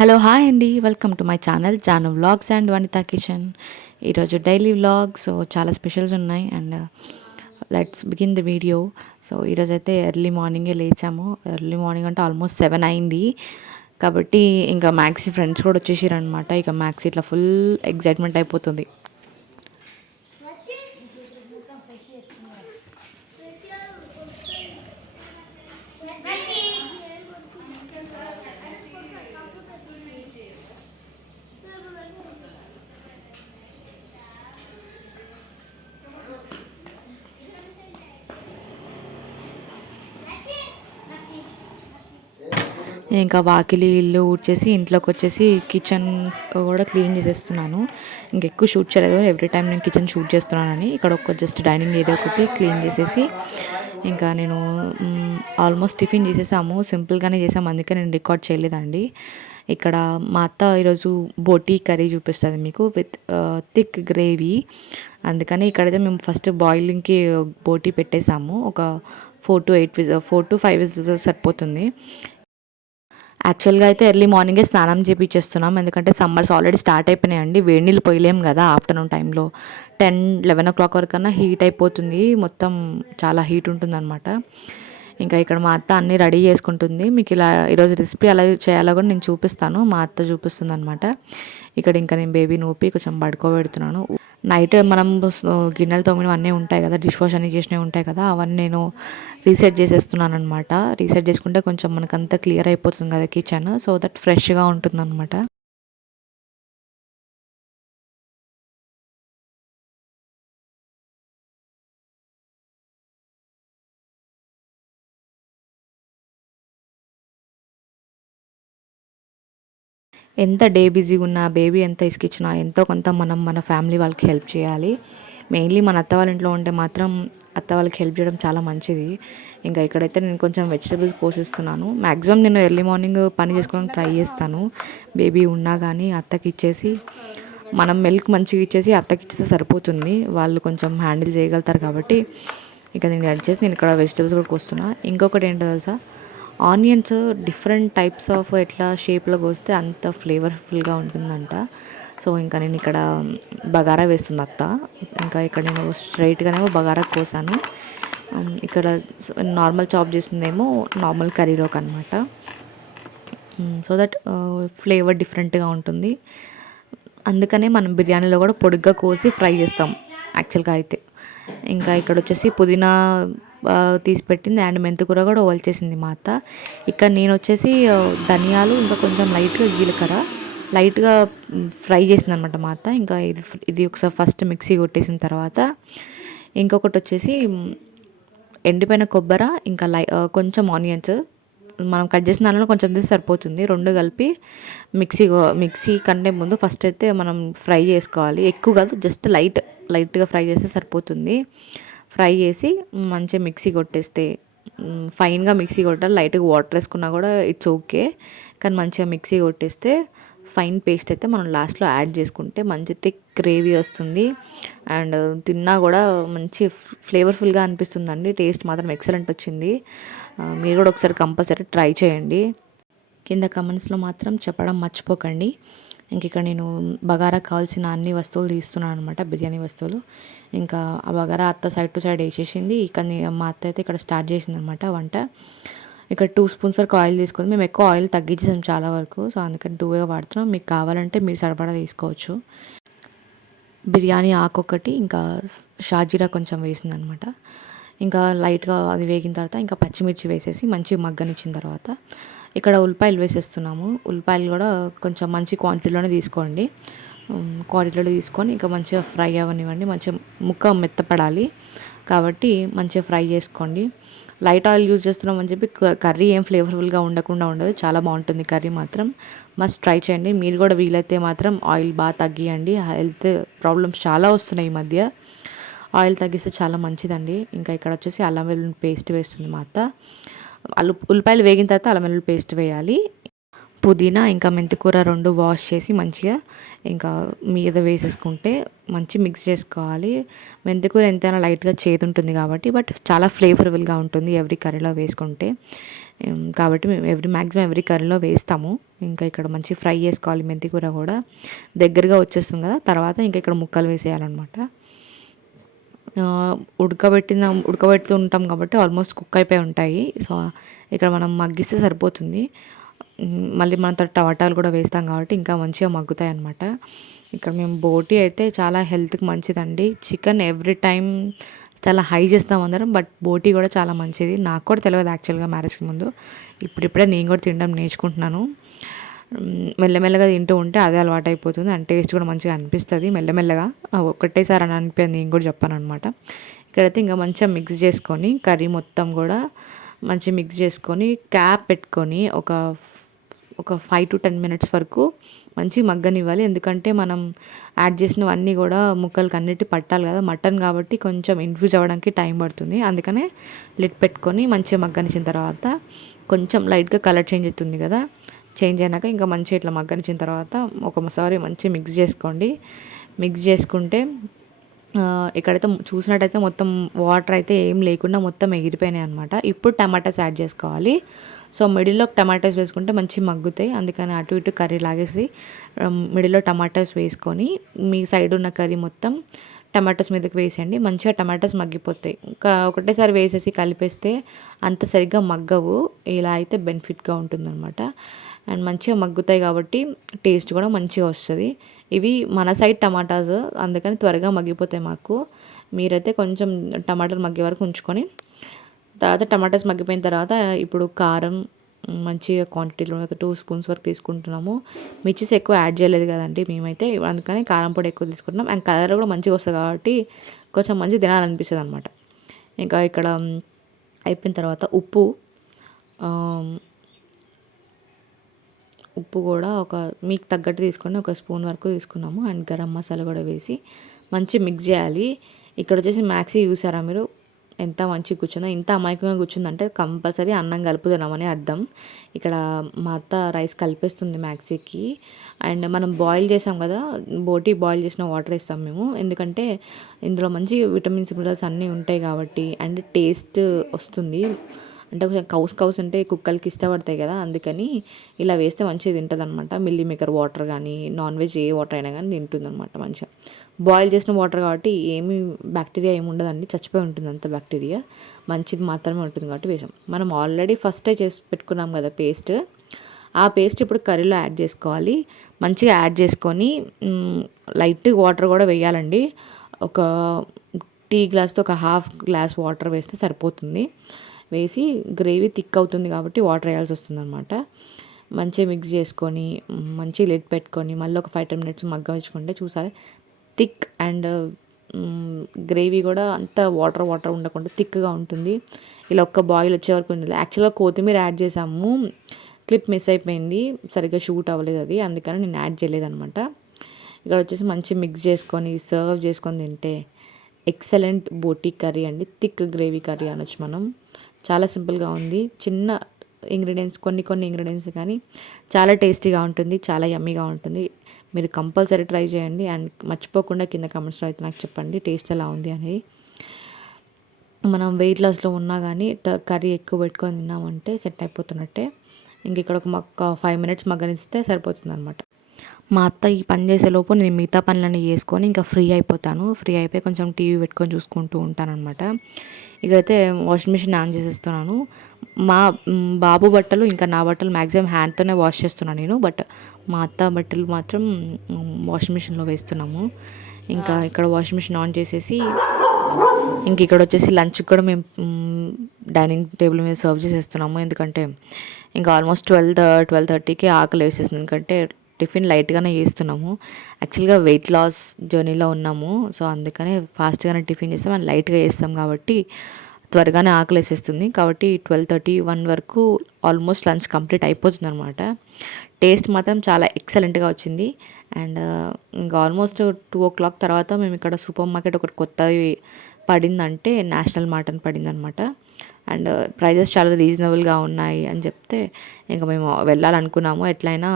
Hello hi అండి, welcome to my channel Janu vlogs and Vanitha kitchen. ఈరోజు daily vlog. So చాలా specials ఉన్నాయి and let's begin the video. So ఈరోజు అయితే early మార్నింగే లేచాము. ఎర్లీ మార్నింగ్ అంటే ఆల్మోస్ట్ 7 అయింది. కాబట్టి ఇంకా మ్యాక్సీ ఫ్రెండ్స్ కూడా వచ్చేసారు అనమాట. ఇక మ్యాక్సీ ఇట్లా ఫుల్ ఎగ్జైట్మెంట్ అయిపోతుంది. ఇంకా వాకిలి ఇల్లు ఊడ్చేసి ఇంట్లోకి వచ్చేసి కిచెన్ కూడా క్లీన్ చేసేస్తున్నాను. ఇంకెక్కువ షూట్ చేయలేదు, ఎవ్రీ టైం నేను కిచెన్ షూట్ చేస్తున్నానని. ఇక్కడ ఒక జస్ట్ డైనింగ్ ఏరియా ఒకటి క్లీన్ చేసేసి ఇంకా నేను ఆల్మోస్ట్ టిఫిన్ చేసేసాము. సింపుల్గానే చేసాము, అందుకే నేను రికార్డ్ చేయలేదండి. ఇక్కడ మా అత్త ఈరోజు బోటీ కర్రీ చూపిస్తుంది మీకు విత్ థిక్ గ్రేవీ. అందుకని ఇక్కడైతే మేము ఫస్ట్ బాయిలింగ్కి బోటీ పెట్టేసాము. ఒక 4 to 5 సరిపోతుంది. యాక్చువల్గా అయితే ఎర్లీ మార్నింగే స్నానం చేపించేస్తున్నాం, ఎందుకంటే సమ్మర్స్ ఆల్రెడీ స్టార్ట్ అయిపోయినాయండి. వేడి నీళ్ళు పోయలేం కదా ఆఫ్టర్నూన్ టైంలో. 10-11 o'clock వరకన్నా హీట్ అయిపోతుంది, మొత్తం చాలా హీట్ ఉంటుందన్నమాట. ఇంకా ఇక్కడ మా అత్త అన్నీ రెడీ చేసుకుంటుంది. మీకు ఇలా ఈరోజు రెసిపీ ఎలా చేయాలో కూడా నేను చూపిస్తాను, మా అత్త చూపిస్తుంది అనమాట. ఇక్కడ ఇంకా నేను బేబీని ఊపి కొంచెం పడుకోబెడుతున్నాను. నైట్ మనం గిన్నెలు తోమినవన్నీ ఉంటాయి కదా, డిష్ వాష్ అన్నీ చేసినవి ఉంటాయి కదా, అవన్నీ నేను రీసెట్ చేసేస్తున్నాను అనమాట. రీసెట్ చేసుకుంటే కొంచెం మనకంతా క్లియర్ అయిపోతుంది కదా కిచెన్, సో దట్ ఫ్రెష్గా ఉంటుంది అనమాట. ఎంత డే బిజీగా ఉన్నా, బేబీ ఎంత ఇసుకిచ్చినా ఎంతో కొంత మనం మన ఫ్యామిలీ వాళ్ళకి హెల్ప్ చేయాలి. మెయిన్లీ మన అత్త వాళ్ళ ఇంట్లో ఉంటే మాత్రం అత్త వాళ్ళకి హెల్ప్ చేయడం చాలా మంచిది. ఇంకా ఇక్కడైతే నేను కొంచెం వెజిటబుల్స్ కోసిస్తున్నాను. మ్యాక్సిమం నేను ఎర్లీ మార్నింగ్ పని చేసుకోవడానికి ట్రై చేస్తాను. బేబీ ఉన్నా కానీ అత్తకి ఇచ్చేసి, మనం మిల్క్ మంచిగా ఇచ్చేసి అత్తకి ఇచ్చేస్తే సరిపోతుంది, వాళ్ళు కొంచెం హ్యాండిల్ చేయగలుగుతారు. కాబట్టి ఇక నేను వచ్చేసి నేను ఇక్కడ వెజిటబుల్స్ కూడా కోస్తున్నా. ఇంకొకటి ఏంటో తెలుసా, ఆనియన్స్ డిఫరెంట్ టైప్స్ ఆఫ్ ఎట్లా షేప్లో కోస్తే అంత ఫ్లేవర్ఫుల్గా ఉంటుందంట. సో ఇంకా నేను ఇక్కడ బగారా వేస్తుంది అత్త. ఇంకా ఇక్కడ నేను స్ట్రైట్గానేమో బగారా కోసాను. ఇక్కడ నార్మల్ చాప్ చేసిందేమో నార్మల్ కర్రీలోకి అనమాట. సో దట్ ఫ్లేవర్ డిఫరెంట్గా ఉంటుంది. అందుకనే మనం బిర్యానీలో కూడా పొడుగ్గా కోసి ఫ్రై చేస్తాం యాక్చువల్గా అయితే. ఇంకా ఇక్కడ వచ్చేసి పుదీనా తీసి పెట్టింది అండ్ మెంతికూర కూడా ఒలిచేసింది మా అత్త. ఇక్కడ నేను వచ్చేసి ధనియాలు ఇంకా కొంచెం లైట్గా జీలకర్ర లైట్గా ఫ్రై చేసింది అనమాట మా అత్త. ఇంకా ఇది ఒకసారి ఫస్ట్ మిక్సీ కొట్టేసిన తర్వాత ఇంకొకటి వచ్చేసి ఎండిపోయిన కొబ్బరి ఇంకా కొంచెం ఆనియన్స్ మనం కట్ చేసిన దానిలో కొంచెం తీసి సరిపోతుంది. రెండు కలిపి మిక్సీ కంటే ముందు ఫస్ట్ అయితే మనం ఫ్రై చేసుకోవాలి. ఎక్కువ కాదు, జస్ట్ లైట్గా ఫ్రై చేస్తే సరిపోతుంది. ఫ్రై చేసి మంచిగా మిక్సీ కొట్టేస్తే, ఫైన్గా మిక్సీ కొట్టాలి, లైట్గా వాటర్ వేసుకున్నా కూడా ఇట్స్ ఓకే. కానీ మంచిగా మిక్సీ కొట్టేస్తే ఫైన్ పేస్ట్ అయితే మనం లాస్ట్లో యాడ్ చేసుకుంటే మంచి థిక్ గ్రేవీ వస్తుంది. అండ్ తిన్నా కూడా మంచి ఫ్లేవర్ఫుల్గా అనిపిస్తుందండి. టేస్ట్ మాత్రం ఎక్సలెంట్ వచ్చింది. మీరు కూడా ఒకసారి కంపల్సరీ ట్రై చేయండి. కింద కమెంట్స్లో మాత్రం చెప్పడం మర్చిపోకండి. ఇంక ఇక్కడ నేను బగారా కావాల్సిన అన్ని వస్తువులు తీస్తున్నాను అనమాట, బిర్యానీ వస్తువులు. ఇంకా ఆ బగారా అత్త సైడ్ టు సైడ్ వేసేసింది. ఇక మా అత్త అయితే ఇక్కడ స్టార్ట్ చేసింది అనమాట వంట. ఇక్కడ 2 spoons వరకు ఆయిల్ తీసుకుంది. మేము ఎక్కువ ఆయిల్ తగ్గించేసాం చాలా వరకు, సో అందుకని 2 వాడుతున్నాం. మీకు కావాలంటే మీరు సరిపడా తీసుకోవచ్చు. బిర్యానీ ఆకు ఒకటి ఇంకా షాజీరా కొంచెం వేసిందనమాట. ఇంకా లైట్గా అది వేగిన తర్వాత ఇంకా పచ్చిమిర్చి వేసేసి మంచిగా మగ్గనిచ్చిన తర్వాత ఇక్కడ ఉల్లిపాయలు వేసేస్తున్నాము. ఉల్లిపాయలు కూడా కొంచెం మంచి క్వాంటిటీలోనే తీసుకోండి. క్వాంటిటీలో తీసుకొని ఇంకా మంచిగా ఫ్రై అవ్వనివ్వండి. మంచిగా ముక్క మెత్తపడాలి కాబట్టి మంచిగా ఫ్రై చేసుకోండి. లైట్ ఆయిల్ యూజ్ చేస్తున్నాం అని చెప్పి కర్రీ ఏం ఫ్లేవర్ఫుల్గా ఉండదు, చాలా బాగుంటుంది కర్రీ మాత్రం. మస్ట్ ట్రై చేయండి. మీరు కూడా వీలైతే మాత్రం ఆయిల్ బాగా తగ్గియండి. హెల్త్ ప్రాబ్లమ్స్ చాలా వస్తున్నాయి ఈ మధ్య. ఆయిల్ తగ్గిస్తే చాలా మంచిదండి. ఇంకా ఇక్కడ వచ్చేసి అల్లం వెల్లుల్లి పేస్ట్ వేస్తుంది మా అత్త. ఉల్లిపాయలు వేగిన తర్వాత అల్లం వెల్లుల్లి పేస్ట్ వేయాలి. పుదీనా ఇంకా మెంతికూర 2 వాష్ చేసి మంచిగా ఇంకా మీద వేసేసుకుంటే మంచి మిక్స్ చేసుకోవాలి. మెంతికూర ఎంతైనా లైట్గా చేదు ఉంటుంది కాబట్టి, బట్ చాలా ఫ్లేవర్ఫుల్గా ఉంటుంది ఎవ్రీ కర్రీలో వేసుకుంటే. కాబట్టి మేము మ్యాక్సిమం ఎవ్రీ కర్రీలో వేస్తాము. ఇంకా ఇక్కడ మంచి ఫ్రై చేసుకోవాలి. మెంతి కూర కూడా దగ్గరగా వచ్చేస్తుంది కదా, తర్వాత ఇంకా ఇక్కడ ముక్కలు వేసేయాలన్నమాట. ఉడకబెడుతూ ఉంటాం కాబట్టి ఆల్మోస్ట్ కుక్ అయిపోయి ఉంటాయి. సో ఇక్కడ మనం మగ్గిస్తే సరిపోతుంది. మళ్ళీ మనం టమాటాలు కూడా వేస్తాం కాబట్టి ఇంకా మంచిగా మగ్గుతాయి అన్నమాట. ఇక్కడ మేము బోటి అయితే చాలా హెల్త్కి మంచిదండి. చికెన్ ఎవ్రీ టైం చాలా హై చేస్తాం అందరం, బట్ బోటి కూడా చాలా మంచిది. నాకు కూడా తెలియదు యాక్చువల్గా మ్యారేజ్కి ముందు. ఇప్పుడిప్పుడే నేను కూడా తినడం నేర్చుకుంటున్నాను. మెల్లమెల్లగా తింటూ ఉంటే అదే అలవాటు అయిపోతుంది, అండ్ టేస్ట్ కూడా మంచిగా అనిపిస్తుంది మెల్లమెల్లగా. ఒకటేసారి అని అనిపించింది, నేను కూడా చెప్పాను అనమాట. ఇక్కడైతే ఇంకా మంచిగా మిక్స్ చేసుకొని కర్రీ మొత్తం కూడా మంచిగా మిక్స్ చేసుకొని క్యాప్ పెట్టుకొని ఒక 5 to 10 మినిట్స్ వరకు మంచి మగ్గనివ్వాలి. ఎందుకంటే మనం యాడ్ చేసినవన్నీ కూడా ముక్కలకి అన్నిటి పట్టాలి కదా, మటన్ కాబట్టి కొంచెం ఇన్ఫ్యూజ్ అవ్వడానికి టైం పడుతుంది. అందుకనే లిడ్ పెట్టుకొని మంచిగా మగ్గనిచ్చిన తర్వాత కొంచెం లైట్గా కలర్ చేంజ్ అవుతుంది కదా, చేంజ్ అయినాక ఇంకా మంచిగా ఇట్లా మగ్గనిచ్చిన తర్వాత ఒకసారి మంచిగా మిక్స్ చేసుకోండి. మిక్స్ చేసుకుంటే ఇక్కడైతే చూసినట్టయితే మొత్తం వాటర్ అయితే ఏం లేకుండా మొత్తం ఎగిరిపోయినాయి అనమాట. ఇప్పుడు టమాటాస్ యాడ్ చేసుకోవాలి. సో మిడిల్లో టమాటాస్ వేసుకుంటే మంచి మగ్గుతాయి, అందుకని అటు ఇటు కర్రీ లాగేసి మిడిల్లో టమాటాస్ వేసుకొని మీ సైడ్ ఉన్న కర్రీ మొత్తం టమాటాస్ మీదకి వేసేయండి. మంచిగా టమాటాస్ మగ్గిపోతాయి. ఇంకా ఒకటేసారి వేసేసి కలిపేస్తే అంత సరిగ్గా మగ్గవు. ఇలా అయితే బెనిఫిట్గా ఉంటుందన్నమాట. అండ్ మంచిగా మగ్గుతాయి కాబట్టి టేస్ట్ కూడా మంచిగా వస్తుంది. ఇవి మన సైడ్ టమాటాస్, అందుకని త్వరగా మగ్గిపోతాయి మాకు. మీరైతే కొంచెం టమాటాలు మగ్గే వరకు ఉంచుకొని తర్వాత టమాటాస్ మగ్గిపోయిన తర్వాత ఇప్పుడు కారం మంచిగా క్వాంటిటీలో ఒక 2 స్పూన్స్ వరకు తీసుకుంటున్నాము. మిర్చిస్ ఎక్కువ యాడ్ చేయలేదు కదండి మేమైతే, అందుకని కారం పొడి ఎక్కువ తీసుకుంటున్నాం. అండ్ కలర్ కూడా మంచిగా వస్తుంది కాబట్టి కొంచెం మంచిగా తినాలనిపిస్తుంది అనమాట. ఇంకా ఇక్కడ అయిపోయిన తర్వాత ఉప్పు కూడా మీకు తగ్గట్టు తీసుకొని 1 స్పూన్ వరకు తీసుకున్నాము. అండ్ గరం మసాలా కూడా వేసి మంచి మిక్స్ చేయాలి. ఇక్కడ వచ్చేసి మ్యాక్సీ చూసారా మీరు ఎంత మంచిగా కూర్చుందో, ఇంత అమాయకంగా కూర్చుందంటే కంపల్సరీ అన్నం కలుపుతున్నామని అర్థం. ఇక్కడ మా అత్త రైస్ కలిపేస్తుంది మ్యాక్సీకి. అండ్ మనం బాయిల్ చేసాం కదా, బోటి బాయిల్ చేసిన వాటర్ వేస్తాం మేము, ఎందుకంటే ఇందులో మంచి విటమిన్స్ మినరల్స్ అన్నీ ఉంటాయి కాబట్టి, అండ్ టేస్ట్ వస్తుంది. అంటే కొంచెం కౌస్ ఉంటే కుక్కలకి ఇష్టపడతాయి కదా, అందుకని ఇలా వేస్తే మంచిగా తింటుంది అనమాట. మిల్లీ మేకర్ వాటర్ కానీ నాన్ వెజ్ ఏ వాటర్ అయినా కానీ తింటుంది అనమాట మంచిగా. బాయిల్ చేసిన వాటర్ కాబట్టి ఏమీ బ్యాక్టీరియా ఏమి ఉండదండి, చచ్చిపోయి ఉంటుంది అంత బ్యాక్టీరియా, మంచిది మాత్రమే ఉంటుంది కాబట్టి వేసాం. మనం ఆల్రెడీ ఫస్టే చేసి పెట్టుకున్నాం కదా పేస్ట్, ఆ పేస్ట్ ఇప్పుడు కర్రీలో యాడ్ చేసుకోవాలి. మంచిగా యాడ్ చేసుకొని లైట్ వాటర్ కూడా వేయాలండి. ఒక టీ గ్లాస్తో ఒక హాఫ్ గ్లాస్ వాటర్ వేస్తే సరిపోతుంది. వేసి గ్రేవీ థిక్ అవుతుంది కాబట్టి వాటర్ వేయాల్సి వస్తుంది అనమాట. మంచిగా మిక్స్ చేసుకొని మంచిగా లిడ్ పెట్టుకొని మళ్ళీ ఒక 5-10 మినిట్స్ మగ్గనిచ్చుకుంటే చూసారా థిక్ అండ్ గ్రేవీ కూడా అంత వాటర్ ఉండకుండా థిక్గా ఉంటుంది. ఇలా ఒక్క బాయిల్ వచ్చే వరకు ఉంది. యాక్చువల్గా కొత్తిమీర యాడ్ చేసాము, క్లిప్ మిస్ అయిపోయింది, సరిగ్గా షూట్ అవ్వలేదు అది, అందుకని నేను యాడ్ చేయలేదన్నమాట. ఇక్కడ వచ్చేసి మంచి మిక్స్ చేసుకొని సర్వ్ చేసుకొని తింటే ఎక్సలెంట్ బోటీ కర్రీ అండి. థిక్ గ్రేవీ కర్రీ అనొచ్చు మనం. చాలా సింపుల్గా ఉంది, చిన్న ఇంగ్రీడియంట్స్ కొన్ని ఇంగ్రీడియంట్స్ కానీ చాలా టేస్టీగా ఉంటుంది, చాలా యమ్మీగా ఉంటుంది. మీరు కంపల్సరీ ట్రై చేయండి. అండ్ మర్చిపోకుండా కింద కమెంట్స్లో అయితే నాకు చెప్పండి టేస్ట్ ఎలా ఉంది అనేది. మనం వెయిట్ లాస్లో ఉన్నా కానీ కర్రీ ఎక్కువ పెట్టుకొని తిన్నామంటే సెట్ అయిపోతున్నట్టే. ఇంక ఇక్కడ ఒక 5 మినిట్స్ మగ్గనిస్తే సరిపోతుంది అనమాట. మా అత్త ఈ పని చేసేలోపు నేను మిగతా పనులన్నీ చేసుకొని ఇంకా ఫ్రీ అయిపోతాను. ఫ్రీ అయిపోయి కొంచెం టీవీ పెట్టుకొని చూసుకుంటూ ఉంటానన్నమాట. ఇక్కడైతే వాషింగ్ మిషన్ ఆన్ చేసేస్తున్నాను. మా బాబు బట్టలు ఇంకా నా బట్టలు మ్యాక్సిమం హ్యాండ్తోనే వాష్ చేస్తున్నాను నేను, బట్ మా అత్త బట్టలు మాత్రం వాషింగ్ మిషన్లో వేస్తున్నాము. ఇంకా ఇక్కడ వాషింగ్ మిషన్ ఆన్ చేసేసి ఇంక ఇక్కడ వచ్చేసి లంచ్ కూడా మేము డైనింగ్ టేబుల్ మీద సర్వ్ చేసేస్తున్నాము. ఎందుకంటే ఇంకా ఆల్మోస్ట్ 12:30కి ఆకలి వేసేస్తుంది, ఎందుకంటే టిఫిన్ లైట్గానే చేస్తున్నాము. యాక్చువల్గా వెయిట్ లాస్ జర్నీలో ఉన్నాము, సో అందుకనే ఫాస్ట్గానే టిఫిన్ చేస్తాం అండ్ లైట్గా చేస్తాం కాబట్టి త్వరగానే ఆకలి వేసేస్తుంది. కాబట్టి 12:30-1 వరకు ఆల్మోస్ట్ లంచ్ కంప్లీట్ అయిపోతుంది అనమాట. టేస్ట్ మాత్రం చాలా ఎక్సలెంట్గా వచ్చింది. అండ్ ఇంకా ఆల్మోస్ట్ 2 o'clock తర్వాత మేము ఇక్కడ సూపర్ మార్కెట్ ఒకటి కొత్తది పడిందంటే నేషనల్ మార్ట్ అని పడిందనమాట. అండ్ ప్రైజెస్ చాలా రీజనబుల్గా ఉన్నాయి అని చెప్తే ఇంకా మేము వెళ్ళాలనుకున్నాము. ఎట్లయినా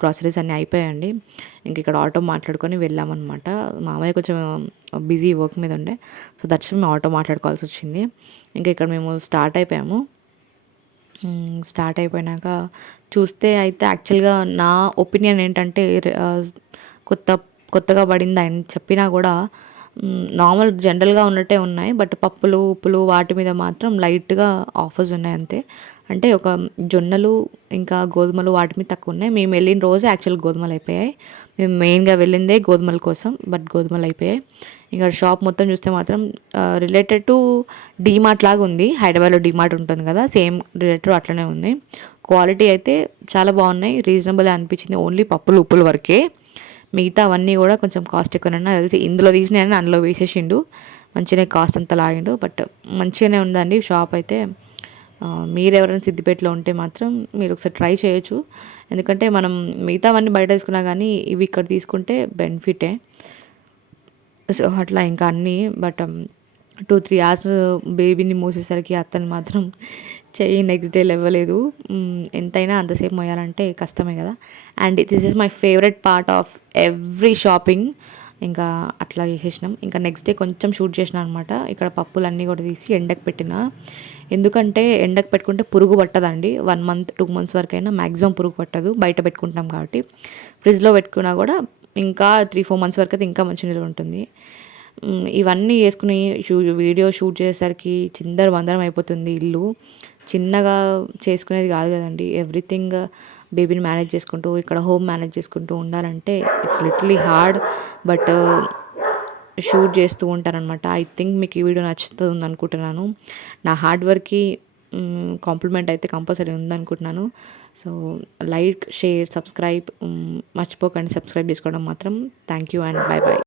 గ్రాసరీస్ అన్నీ అయిపోయాయండి. ఇంక ఇక్కడ ఆటో మాట్లాడుకొని వెళ్ళామన్నమాట. మామయ్య కొంచెం బిజీ వర్క్ మీద ఉండే, సో దట్స్ మేము ఆటో మాట్లాడుకోవాల్సి వచ్చింది. ఇంకా ఇక్కడ మేము స్టార్ట్ అయిపోయాము. స్టార్ట్ అయిపోయినాక చూస్తే అయితే యాక్చువల్‌గా నా ఒపీనియన్ ఏంటంటే కొత్త కొత్తగా పడిందని చెప్పినా కూడా నార్మల్ జనరల్‌గా ఉన్నట్టే ఉన్నాయి. బట్ పప్పులు, ఉప్పులు వాటి మీద మాత్రం లైట్‌గా ఆఫర్స్ ఉన్నాయి అంతే. అంటే ఒక జొన్నలు, ఇంకా గోధుమలు వాటి మీద తక్కువున్నాయి. మేము వెళ్ళిన రోజు యాక్చువల్ గోధుమలు అయిపోయాయి. మేము మెయిన్‌గా వెళ్ళిందే గోధుమల కోసం. బట్ గోధుమలు అయిపోయాయి. ఇంకా షాప్ మొత్తం చూస్తే మాత్రం రిలేటెడ్ టు డీమార్ట్ లాగా ఉంది. హైదరాబాద్‌లో డీమార్ట్ ఉంటుంది కదా! సేమ్ రిలేటెడ్ అట్లనే ఉంది. క్వాలిటీ అయితే చాలా బాగున్నాయి. రీజనబుల్ అనిపించింది. ఓన్లీ పప్పులు, ఉప్పుల వరకే. మిగతా అవన్నీ కూడా కొంచెం కాస్ట్ ఎక్కువనే నాకు తెలిసి ఇందులో తీసినయన్ని అందులో వేసేసిండు. మంచిగానే కాస్ట్ అంతా లాగిండు. బట్ మంచిగానే ఉందండి షాప్ అయితే. మీరెవరైనా సిద్దిపేటలో ఉంటే మాత్రం మీరు ఒకసారి ట్రై చేయొచ్చు. ఎందుకంటే మనం మిగతావన్నీ బయట తీసుకున్నా కానీ ఇవి ఇక్కడ తీసుకుంటే బెనిఫిటే. సో, అట్లా ఇంకా అన్నీ బట్ 2-3 అవర్స్ బేబీని మోసేసరికి అతను మాత్రం చెయ్యి నెక్స్ట్ డే లేవలేదు. ఎంతైనా అంతసేపు మోయాలంటే కష్టమే కదా! And this is my favourite part of every shopping. ఇంకా అట్లా చేసేసినాం. ఇంకా నెక్స్ట్ డే కొంచెం షూట్ చేసినా అనమాట. ఇక్కడ పప్పులన్నీ కూడా తీసి ఎండకు పెట్టిన. ఎందుకంటే ఎండకు పెట్టుకుంటే పురుగు పట్టదండి. 1 మంత్, 2 మంత్స్ వరకైనా మాక్సిమం పురుగు పట్టదు. బయట పెట్టుకుంటాం కాబట్టి. ఫ్రిడ్జ్‌లో పెట్టుకున్నా కూడా ఇంకా 3-4 మంత్స్ వరకైతే ఇంకా మంచి నిల్వ ఉంటుంది. ఇవన్నీ చేసుకుని వీడియో షూట్ చేసేసరికి చిందరవందరం అయిపోతుంది ఇల్లు. చిన్నగా చేసుకునేది కాదు కదండీ. ఎవ్రీథింగ్ బేబీని మేనేజ్ చేసుకుంటూ, ఇక్కడ హోమ్ మేనేజ్ చేసుకుంటూ ఉండాలంటే ఇట్స్ లిటిల్లీ హార్డ్. బట్ షూట్ చేస్తూ ఉంటాననమాట. ఐ థింక్ మీకు ఈ వీడియో నచ్చుతుంది అనుకుంటున్నాను. నా హార్డ్ వర్క్‌కి కాంప్లిమెంట్ అయితే కంపల్సరీ ఉందనుకుంటున్నాను. సో, లైక్, షేర్, సబ్స్క్రైబ్ మర్చిపోకండి సబ్స్క్రైబ్ చేసుకోవడం మాత్రం. Thank you and bye by.